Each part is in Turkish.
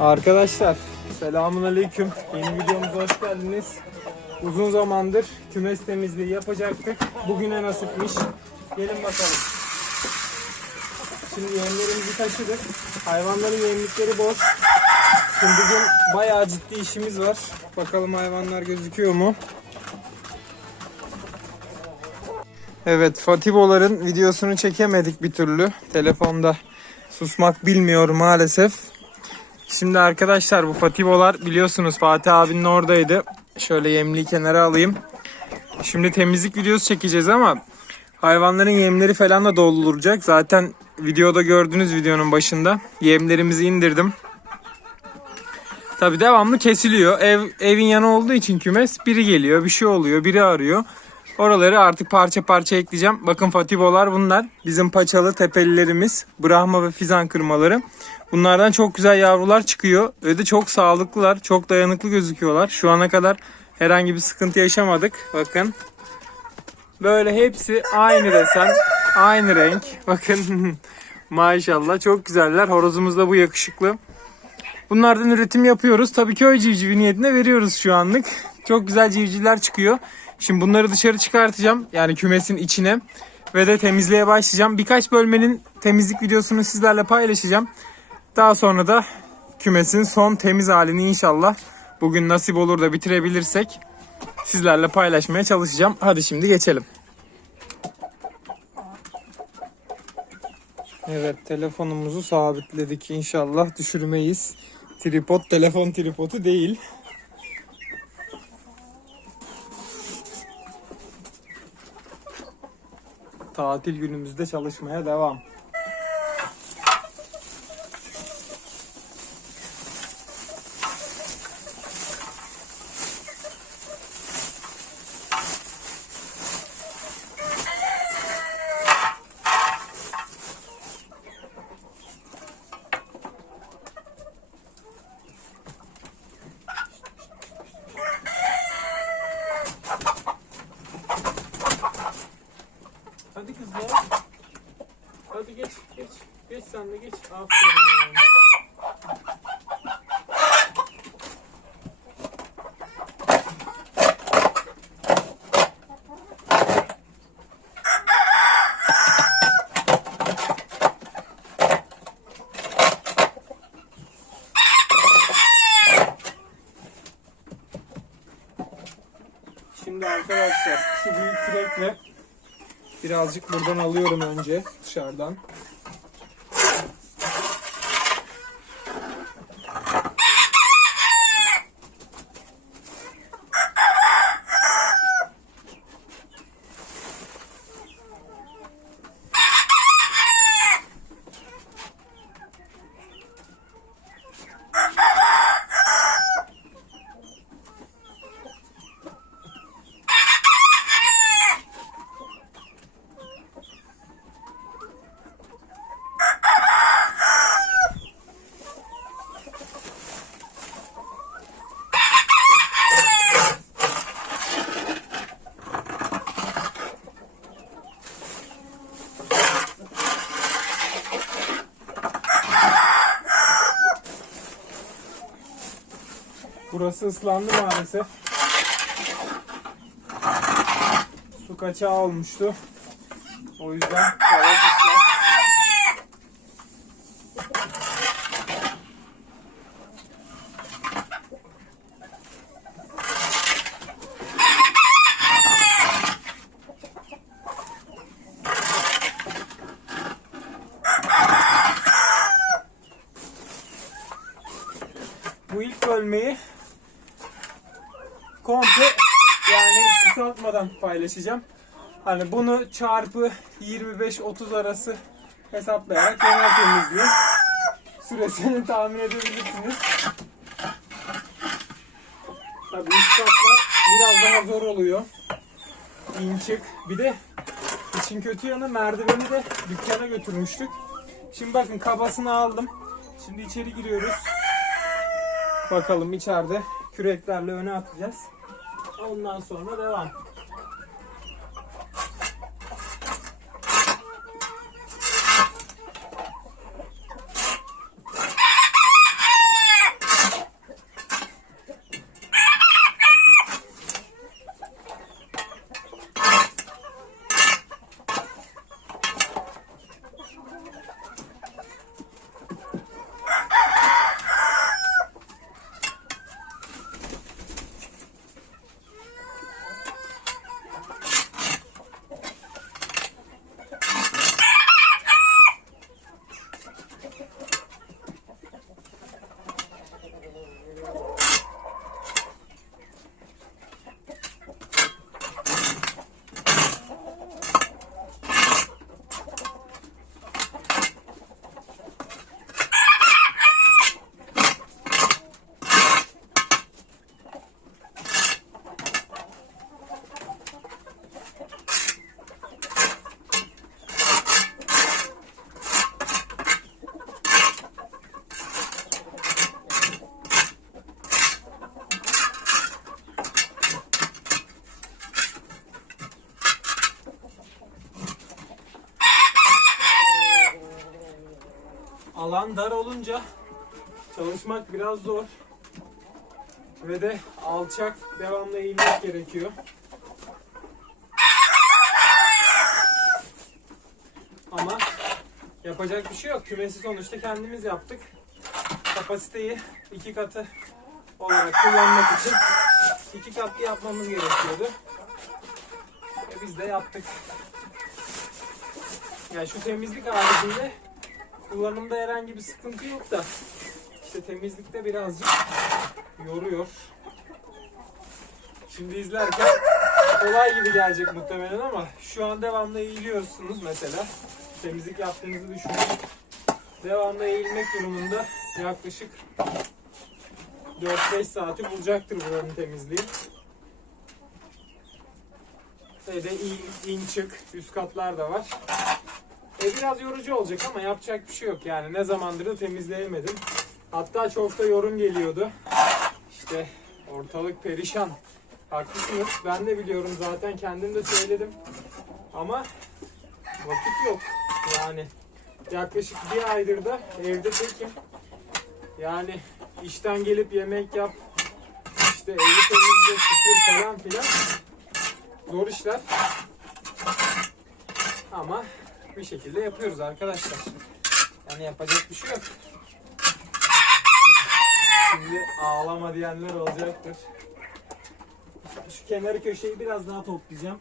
Arkadaşlar selamun aleyküm. Yeni videomuza hoş geldiniz. Uzun zamandır kümes temizliği yapacaktık. Bugüne nasipmiş. Gelin bakalım. Şimdi yemlerimizi taşıdık. Hayvanların yemlikleri boş. Şimdi bugün bayağı ciddi işimiz var. Bakalım hayvanlar gözüküyor mu? Evet Fatiboların videosunu çekemedik bir türlü. Telefonda susmak bilmiyor maalesef. Şimdi arkadaşlar bu Fatibolar biliyorsunuz Fatih abinin oradaydı. Şöyle yemliği kenara alayım. Şimdi temizlik videosu çekeceğiz ama hayvanların yemleri falan da dolduracak. Zaten videoda gördüğünüz videonun başında yemlerimizi indirdim. Tabi devamlı kesiliyor. Ev evin yanı olduğu için kümes biri geliyor, bir şey oluyor, biri arıyor. Oraları artık parça parça ekleyeceğim. Bakın Fatibolar bunlar. Bizim paçalı tepelilerimiz. Brahma ve fizan kırmaları. Bunlardan çok güzel yavrular çıkıyor. Ve de çok sağlıklılar. Çok dayanıklı gözüküyorlar. Şu ana kadar herhangi bir sıkıntı yaşamadık. Bakın. Böyle hepsi aynı desen. Aynı renk. Bakın. Maşallah çok güzeller. Horozumuz da bu yakışıklı. Bunlardan üretim yapıyoruz. Tabii köy civcivi niyetine veriyoruz şu anlık. Çok güzel civcivler çıkıyor. Şimdi bunları dışarı çıkartacağım. Yani kümesin içine. Ve de temizliğe başlayacağım. Birkaç bölmenin temizlik videosunu sizlerle paylaşacağım. Daha sonra da kümesin son temiz halini inşallah bugün nasip olur da bitirebilirsek sizlerle paylaşmaya çalışacağım. Hadi şimdi geçelim. Evet telefonumuzu sabitledik inşallah düşürmeyiz. Tripod telefon tripodu değil. Tatil günümüzde çalışmaya devam. Hadi kızlar. Hadi geç, geç. Geç sen de geç. Aferin. Şimdi arkadaşlar şu büyük kürekle Birazcık buradan alıyorum önce dışarıdan. Burası ıslandı maalesef. Su kaçağı olmuştu. O yüzden hava ıslak. Bu komple yani kısaltmadan paylaşacağım. Hani bunu çarpı 25-30 arası hesaplayarak genel temizliği süresini tahmin edebilirsiniz. Tabii üst katlar biraz daha zor oluyor. İn çık. Bir de için kötü yanı merdiveni de dükkana götürmüştük. Şimdi bakın kabasını aldım. Şimdi içeri giriyoruz. Bakalım içeride küreklerle öne atacağız. Ondan sonra devam. Alan dar olunca çalışmak biraz zor. Ve de alçak devamlı eğilmek gerekiyor. Ama yapacak bir şey yok. Kümesi sonuçta kendimiz yaptık. Kapasiteyi iki katı olarak kullanmak için iki katlı yapmamız gerekiyordu. Ve biz de yaptık. Yani şu temizlik haricinde kullanımda herhangi bir sıkıntı yok da işte temizlikte birazcık yoruyor. Şimdi izlerken kolay gibi gelecek muhtemelen ama şu an devamlı eğiliyorsunuz mesela. Temizlik yaptığınızı düşünün. Devamlı eğilmek durumunda yaklaşık 4-5 saati bulacaktır buranın temizliği. Ve de in, in çık üst katlar da var. E biraz yorucu olacak ama yapacak bir şey yok yani. Ne zamandır da temizleyemedim. Hatta çok da yorum geliyordu. İşte ortalık perişan. Haklısınız. Ben de biliyorum zaten kendim de söyledim. Ama vakit yok. Yani yaklaşık bir aydır da evde tekim. Yani işten gelip yemek yap, işte evi temizle, süpür falan filan. Zor işler. Ama bir şekilde yapıyoruz arkadaşlar. Yani yapacak bir şey yok. Şimdi ağlama diyenler olacaktır. Şu kenarı köşeyi biraz daha toplayacağım.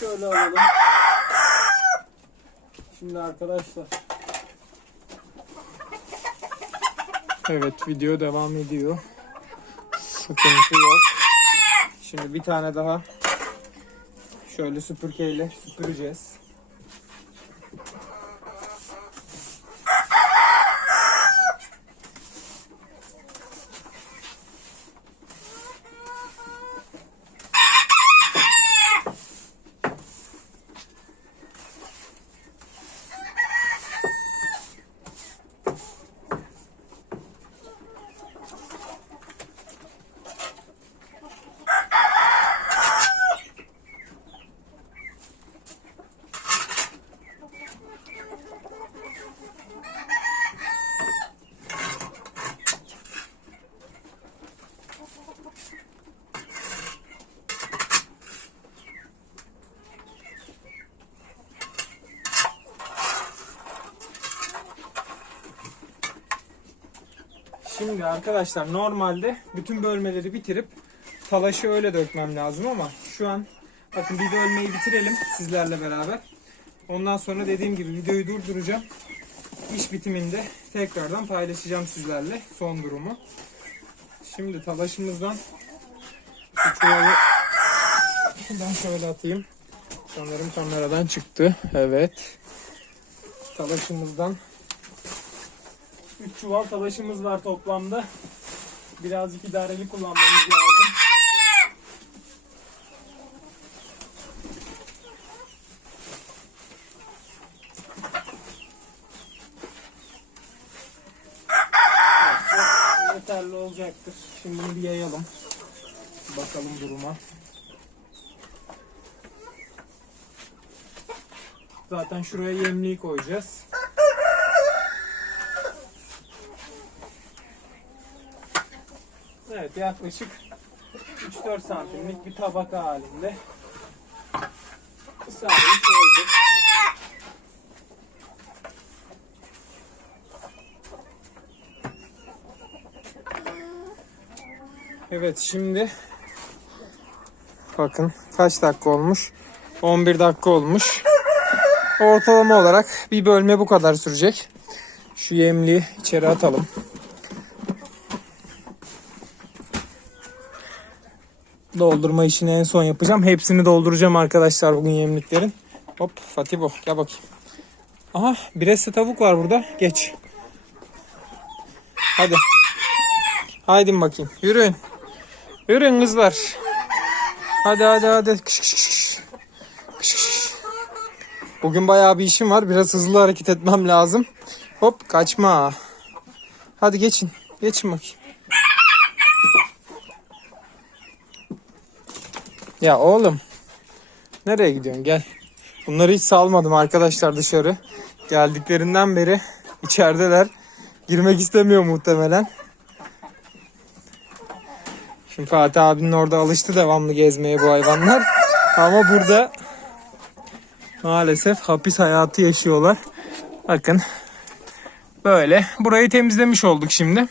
Şöyle alalım. Şimdi arkadaşlar. Evet video devam ediyor. Sıkıntı yok. Şimdi bir tane daha şöyle süpürgeyle süpüreceğiz. Şimdi arkadaşlar normalde bütün bölmeleri bitirip talaşı öyle dökmem lazım ama şu an bakın bir bölmeyi bitirelim sizlerle beraber. Ondan sonra dediğim gibi videoyu durduracağım. İş bitiminde tekrardan paylaşacağım sizlerle son durumu. Şimdi talaşımızdan şu çuvalı ben şöyle atayım. Sanırım kameradan çıktı. Evet. Talaşımızdan 3 çuval talaşımız var toplamda. Birazcık idareli kullanmamız lazım. Evet, yeterli olacaktır. Şimdi bir yayalım. Bakalım duruma. Zaten şuraya yemliği koyacağız. Evet yaklaşık 3-4 santimlik bir tabaka halinde sarmış olduk. Evet şimdi Bakın kaç dakika olmuş? 11 dakika olmuş. Ortalama olarak bir bölme bu kadar sürecek. Şu yemliği içeri atalım. Doldurma işini en son yapacağım. Hepsini dolduracağım arkadaşlar bugün yemliklerin. Hop Fatih bu gel bakayım. Aha birese tavuk var burada. Geç. Hadi. Haydi bakayım. Yürüyün. Yürüyün kızlar. Hadi hadi hadi. Kış. Kış, kış. Bugün bayağı bir işim var. Biraz hızlı hareket etmem lazım. Hop kaçma. Hadi geçin. Geçin bakayım. Ya oğlum. Nereye gidiyorsun? Gel. Bunları hiç salmadım arkadaşlar dışarı. Geldiklerinden beri içerideler. Girmek istemiyor muhtemelen. Şimdi Fatih abinin orada alıştı devamlı gezmeye bu hayvanlar. Ama burada maalesef hapis hayatı yaşıyorlar. Bakın böyle. Burayı temizlemiş olduk şimdi.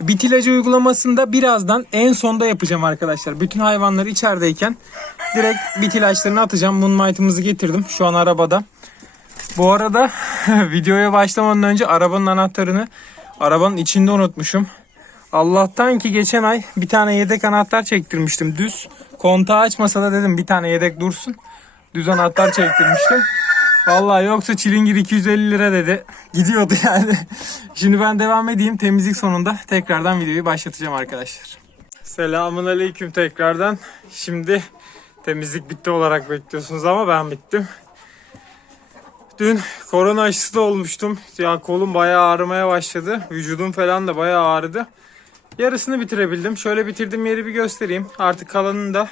Bit ilacı uygulamasında birazdan en sonda yapacağım arkadaşlar. Bütün hayvanları içerideyken direkt bit ilaçlarını atacağım. Moonlight'ımızı getirdim. Şu an arabada. Bu arada videoya başlamadan önce arabanın anahtarını arabanın içinde unutmuşum. Allah'tan ki geçen ay bir tane yedek anahtar çektirmiştim düz. Kontağı açmasa da dedim bir tane yedek dursun. Düz anahtar çektirmiştim. Vallahi yoksa çilingir 250 lira dedi. Gidiyordu yani. Şimdi ben devam edeyim. Temizlik sonunda tekrardan videoyu başlatacağım arkadaşlar. Selamun aleyküm tekrardan. Şimdi temizlik bitti olarak bekliyorsunuz ama ben bittim. Dün korona aşısı da olmuştum. Ya kolum bayağı ağrımaya başladı. Vücudum falan da bayağı ağrıdı. Yarısını bitirebildim. Şöyle bitirdiğim yeri bir göstereyim. Artık kalanını da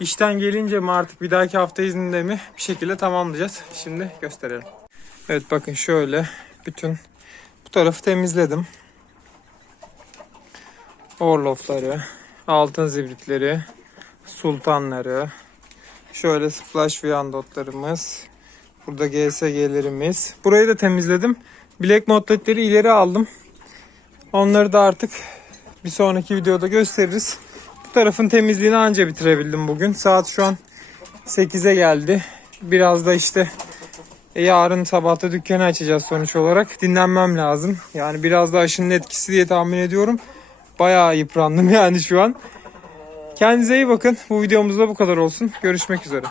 işten gelince mi artık bir dahaki hafta izninde mi bir şekilde tamamlayacağız. Şimdi gösterelim. Evet bakın şöyle bütün bu tarafı temizledim. Orlofları, altın zibritleri, sultanları, şöyle splash viandotlarımız, burada GSG'lerimiz. Burayı da temizledim. Black modeletleri ileri aldım. Onları da artık bir sonraki videoda gösteririz. Bu tarafın temizliğini anca bitirebildim bugün. Saat şu an 8'e geldi. Biraz da işte e, yarın sabahta dükkanı açacağız sonuç olarak. Dinlenmem lazım. Yani biraz da aşının etkisi diye tahmin ediyorum. Bayağı yıprandım yani şu an. Kendinize iyi bakın. Bu videomuzda bu kadar olsun. Görüşmek üzere.